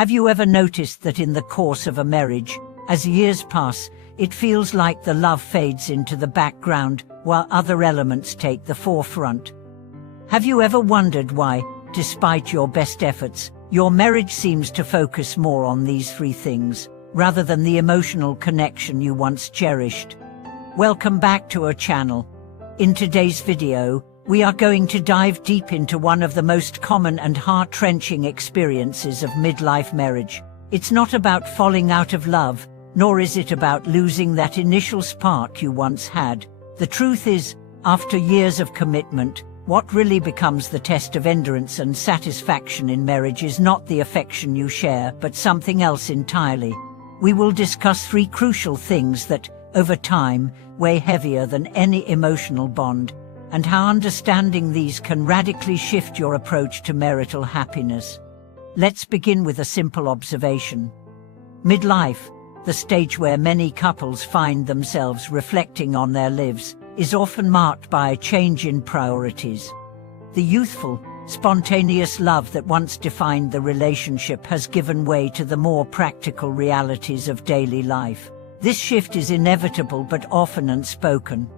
Have you ever noticed that in the course of a marriage, as years pass, it feels like the love fades into the background while other elements take the forefront? Have you ever wondered why, despite your best efforts, your marriage seems to focus more on these three things, rather than the emotional connection you once cherished? Welcome back to our channel. In today's video, we are going to dive deep into one of the most common and heart-wrenching experiences of midlife marriage. It's not about falling out of love, nor is it about losing that initial spark you once had. The truth is, after years of commitment, what really becomes the test of endurance and satisfaction in marriage is not the affection you share, but something else entirely. We will discuss three crucial things that, over time, weigh heavier than any emotional bond, and how understanding these can radically shift your approach to marital happiness. Let's begin with a simple observation. Midlife, the stage where many couples find themselves reflecting on their lives, is often marked by a change in priorities. The youthful, spontaneous love that once defined the relationship has given way to the more practical realities of daily life. This shift is inevitable but often unspoken.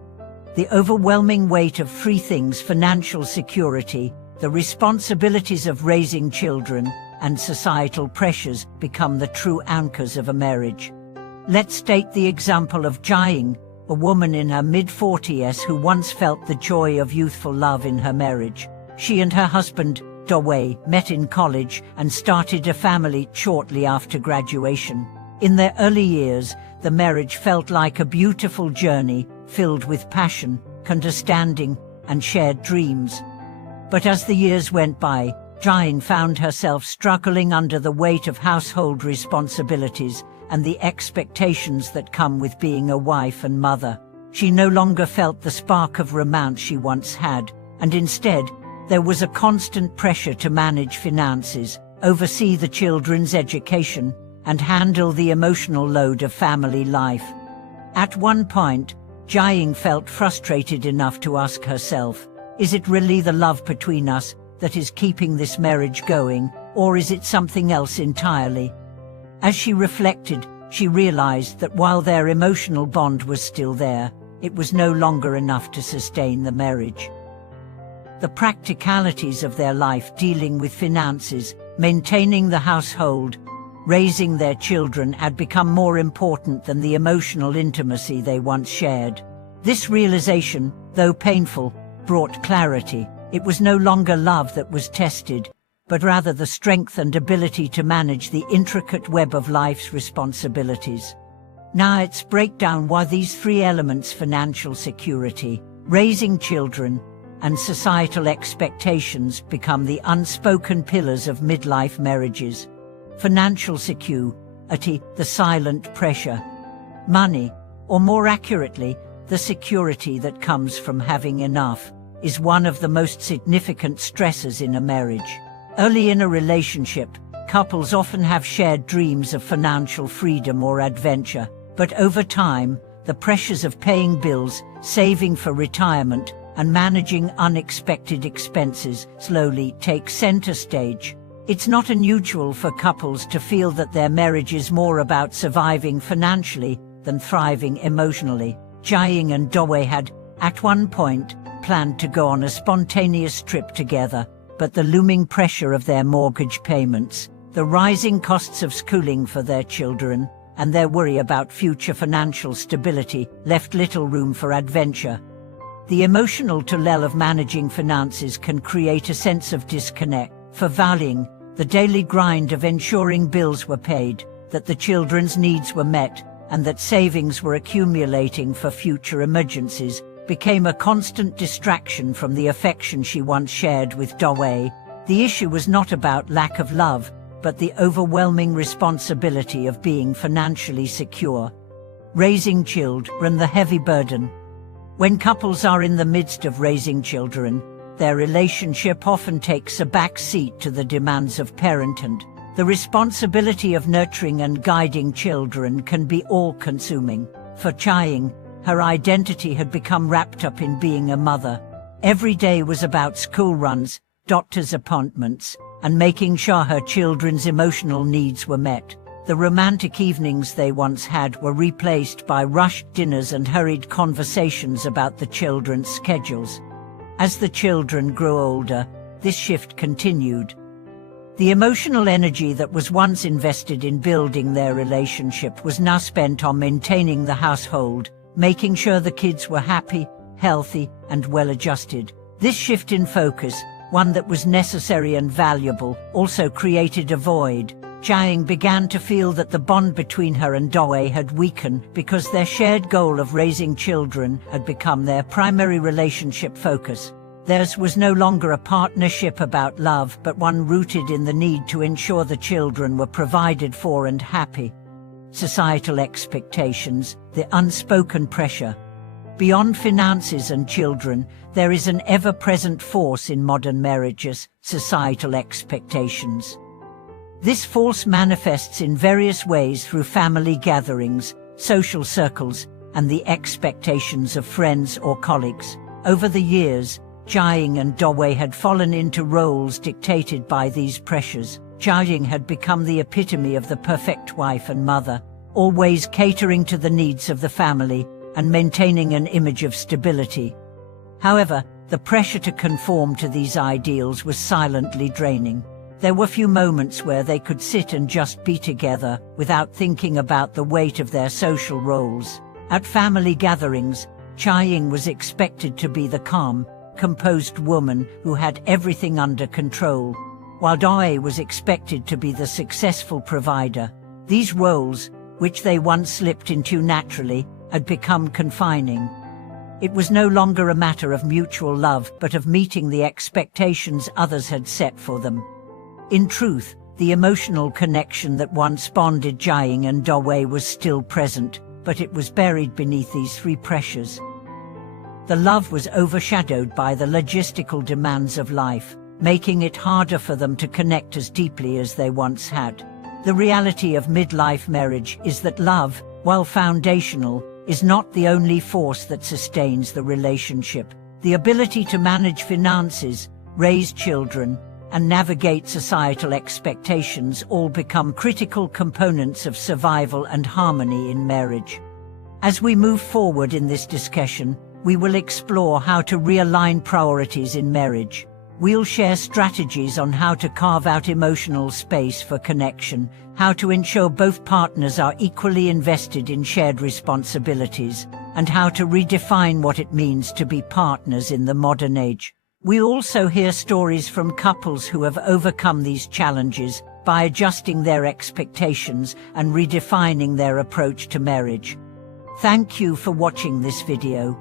The overwhelming weight of three things: financial security, the responsibilities of raising children, and societal pressures become the true anchors of a marriage. Let's take the example of Qigong, a woman in her mid-40s who once felt the joy of youthful love in her marriage. She and her husband, Dawei, met in college and started a family shortly after graduation. In their early years, the marriage felt like a beautiful journey, filled with passion, understanding, and shared dreams. But as the years went by, Qigong found herself struggling under the weight of household responsibilities and the expectations that come with being a wife and mother. She no longer felt the spark of romance she once had, and instead, there was a constant pressure to manage finances, oversee the children's education, and handle the emotional load of family life. At one point, Qigong felt frustrated enough to ask herself, is it really the love between us that is keeping this marriage going, or is it something else entirely? As she reflected, she realized that while their emotional bond was still there, it was no longer enough to sustain the marriage. The practicalities of their life, dealing with finances, maintaining the household, raising their children, had become more important than the emotional intimacy they once shared. This realization, though painful, brought clarity. It was no longer love that was tested, but rather the strength and ability to manage the intricate web of life's responsibilities. Now let's break down why these three elements: financial security, raising children, and societal expectations become the unspoken pillars of midlife marriages. Financial security, the silent pressure. Money, or more accurately, the security that comes from having enough, is one of the most significant stresses in a marriage. Early in a relationship, couples often have shared dreams of financial freedom or adventure, but over time, the pressures of paying bills, saving for retirement, and managing unexpected expenses slowly take center stage. It's not unusual for couples to feel that their marriage is more about surviving financially than thriving emotionally. Qigong and Dawei had, at one point, planned to go on a spontaneous trip together, but the looming pressure of their mortgage payments, the rising costs of schooling for their children, and their worry about future financial stability left little room for adventure. The emotional toll of managing finances can create a sense of disconnect, for valuing the daily grind of ensuring bills were paid, that the children's needs were met, and that savings were accumulating for future emergencies, became a constant distraction from the affection she once shared with Dawei. The issue was not about lack of love, but the overwhelming responsibility of being financially secure. Raising children, the heavy burden. When couples are in the midst of raising children, their relationship often takes a back seat to the demands of parenthood. The responsibility of nurturing and guiding children can be all-consuming. For Qigong, her identity had become wrapped up in being a mother. Every day was about school runs, doctor's appointments, and making sure her children's emotional needs were met. The romantic evenings they once had were replaced by rushed dinners and hurried conversations about the children's schedules. As the children grew older, this shift continued. The emotional energy that was once invested in building their relationship was now spent on maintaining the household, making sure the kids were happy, healthy, and well-adjusted. This shift in focus, one that was necessary and valuable, also created a void. Jiaying began to feel that the bond between her and Dawei had weakened because their shared goal of raising children had become their primary relationship focus. Theirs was no longer a partnership about love, but one rooted in the need to ensure the children were provided for and happy. Societal expectations, the unspoken pressure. Beyond finances and children, there is an ever-present force in modern marriages: societal expectations. This force manifests in various ways through family gatherings, social circles, and the expectations of friends or colleagues. Over the years, Jiaying and Dawei had fallen into roles dictated by these pressures. Jiaying had become the epitome of the perfect wife and mother, always catering to the needs of the family and maintaining an image of stability. However, the pressure to conform to these ideals was silently draining. There were few moments where they could sit and just be together without thinking about the weight of their social roles. At family gatherings, Jiaying was expected to be the calm, composed woman who had everything under control, while Dawei was expected to be the successful provider. These roles, which they once slipped into naturally, had become confining. It was no longer a matter of mutual love, but of meeting the expectations others had set for them. In truth, the emotional connection that once bonded Jiaying and Dawei was still present, but it was buried beneath these three pressures. The love was overshadowed by the logistical demands of life, making it harder for them to connect as deeply as they once had. The reality of midlife marriage is that love, while foundational, is not the only force that sustains the relationship. The ability to manage finances, raise children, and navigate societal expectations all become critical components of survival and harmony in marriage. As we move forward in this discussion, we will explore how to realign priorities in marriage. We'll share strategies on how to carve out emotional space for connection, how to ensure both partners are equally invested in shared responsibilities, and how to redefine what it means to be partners in the modern age. We'll also hear stories from couples who have overcome these challenges by adjusting their expectations and redefining their approach to marriage. Thank you for watching this video.